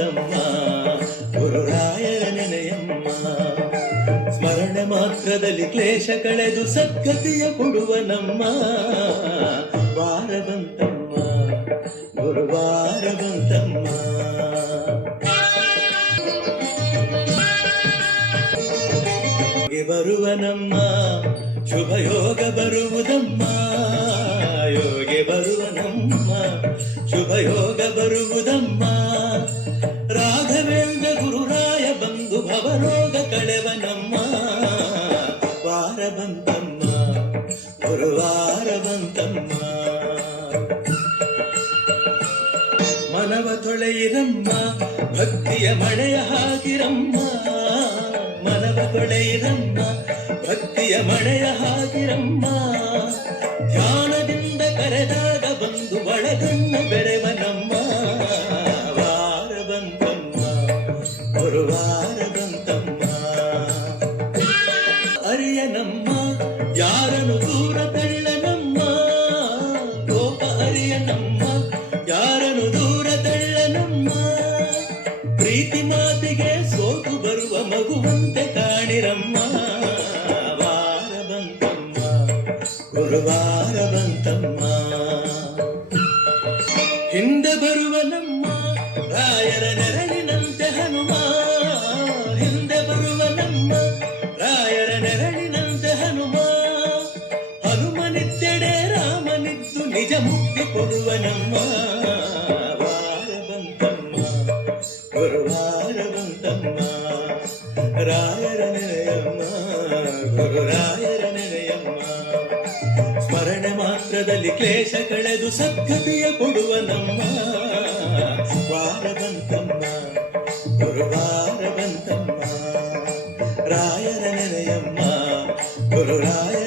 ಬಂತಮ್ಮ ಗುರುರಾಯರ ನೆನೆಯಮ್ಮ. ಸ್ಮರಣೆ ಮಾತ್ರದಲ್ಲಿ ಕ್ಲೇಶ ಕಳೆದು ಸದ್ಗತಿಯ ಕೊಡುವ ನಮ್ಮ ವಾರ ಬಂತಮ್ಮ ಗುರುವಾರ ಬಂತಮ್ಮ. ಬರುವ ನಮ್ಮ ಶುಭ ಯೋಗ ಬರುವುದಮ್ಮ ಯೋಗಿ ಬರುವ ನಮ್ಮ ಶುಭ ಯೋಗ ಬರುವುದಮ್ಮ. ರಾಘವೇಂದ್ರ ಗುರುರಾಯ ಬಂಧು ಭವರೋಗ ಕಳೆವ ನಮ್ಮ ವಾರ ಬಂತಮ್ಮ ಗುರುವಾರ ಬಂತಮ್ಮ. ಮನವ ತೊಳೆಯಿರಮ್ಮ ಭಕ್ತಿಯ ಮಳೆಯ ಹಾಕಿರಮ್ಮ ಮನವ ತೊಳೆಯಿರಮ್ಮ ಭಕ್ತಿಯ ಮಳೆಯ ಹಾಕಿರಮ್ಮ. ಧ್ಯಾನದಿಂದ ಕರೆದಾಗ ಬಂದು ಒಳಗಣ್ಣ ಬೆರೆವ ನಮ್ಮ ವಾರ ಬಂತಮ್ಮ ಗುರುವಾರ ಬಂತಮ್ಮ. ಅರಿಯ ನಮ್ಮ ಯಾರನ್ನು ದೂರ ತಳ್ಳ ನಮ್ಮ ಕೋಪ ಅರಿಯ ನಮ್ಮ ಯಾರನ್ನು ದೂರ ತಳ್ಳ ನಮ್ಮ. ಪ್ರೀತಿ ಮಾತಿಗೆ ಸೋತು ಬರುವ ಮಗುವಂತೆ ಕಾಣಿರಮ್ಮ ವಾರ ಬಂತಮ್ಮ ಗುರುವಾರ ಬಂತಮ್ಮ. ಹಿಂದೆ ಬರುವ ನಮ್ಮ ರಾಯರ ನೆರಳಿನಂತೆ ಹನುಮ ಹಿಂದೆ ಬರುವ ನಮ್ಮ ರಾಯರ ನೆರಳಿನಂತೆ ಹನುಮ. ಹನುಮನಿದ್ದೆಡೆ ರಾಮನಿದ್ದು ನಿಜ ಮುಕ್ತಿ ಕೊಡುವ ನಮ್ಮ ವಾರ ಬಂತಮ್ಮ ಗುರುವಾರ ಬಂತಮ್ಮ. ರಾಯರ ನೆನೆಯಮ್ಮ ಗುರುರಾಯರ ನೆನೆಯಮ್ಮ. ಸ್ಮರಣೆ ಮಾತ್ರದಲ್ಲಿ ಕ್ಲೇಶ ಕಳೆದು ಸದ್ಗತಿಯ ಕೊಡುವ ನಮ್ಮ ವಾರ ಬಂತಮ್ಮ ಗುರುವಾರ ಬಂತಮ್ಮ. ರಾಯರ ನೆನೆಯಮ್ಮ ಗುರುರಾಯ